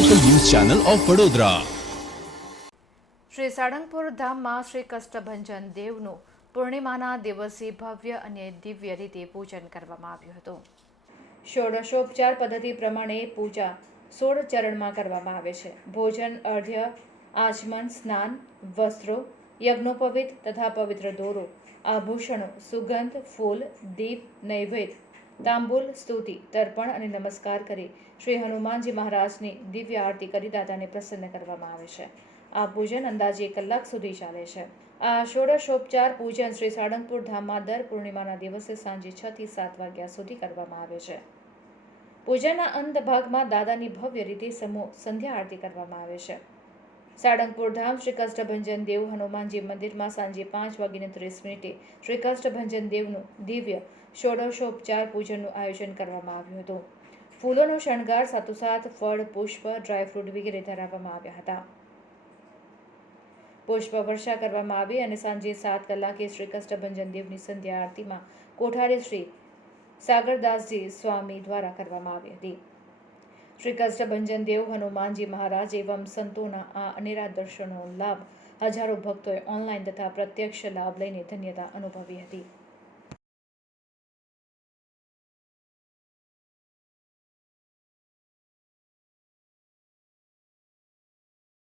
Channel of Vadodara Shri Salangpur ધામમાં શ્રી કષ્ટભંજન દેવનું પૂર્ણિમાના દિવસે ભવ્ય અને દિવ્ય રીતે પૂજન કરવામાં આવ્યું હતું. ષોડશોપચાર પદ્ધતિ પ્રમાણે પૂજા સોળ ચરણમાં કરવામાં આવે છે. ભોજન, અર્ધ્ય, આચમન, સ્નાન, વસ્ત્રો, યજ્ઞોપવિત તથા પવિત્ર દોરો, આભૂષણો, સુગંધ, ફૂલ, દીપ, નૈવેદ્ય તાંબુલ સ્તુતિ, તર્પણ અને નમસ્કાર કરી શ્રી હનુમાનજી મહારાજની દિવ્ય આરતી કરી દાદાને પ્રસન્ન કરવામાં આવે છે. આ પૂજન અંદાજે એક કલાક સુધી ચાલે છે. આ ષોડશોપચાર પૂજન શ્રી સાળંગપુર ધામમાં દર પૂર્ણિમાના દિવસે સાંજે છ થી સાત વાગ્યા સુધી કરવામાં આવે છે. પૂજાના અંત ભાગમાં દાદાની ભવ્ય રીતે સમૂહ સંધ્યા આરતી કરવામાં આવે છે. સાળંગપુર ધામ શ્રી કષ્ટભંજન દેવ હનુમાનજી મંદિરમાં સાંજે પાંચ વાગીને ત્રીસ મિનિટે શ્રી કષ્ટભંજન દેવનું દિવ્ય ષોડશોપચાર પૂજનનું આયોજન કરવામાં આવ્યું હતું. ફૂલોનો શણગાર, સાથોસાથ ફળ, પુષ્પ ડ્રાયફ્રૂટ વગેરે ધરાવવામાં આવ્યા હતા. પુષ્પ વર્ષા કરવામાં આવી અને સાંજે સાત કલાકે શ્રી કષ્ટભંજન દેવની સંધ્યા આરતીમાં કોઠારી શ્રી સાગરદાસજી સ્વામી દ્વારા કરવામાં આવી હતી. શ્રી કષ્ટભંજન દેવ હનુમાનજી મહારાજ એવમ સંતોના આ અનેરા દર્શનનો લાભ હજારો ભક્તોએ ઓનલાઈન તથા પ્રત્યક્ષ લાભ લઈને ધન્યતા અનુભવી હતી.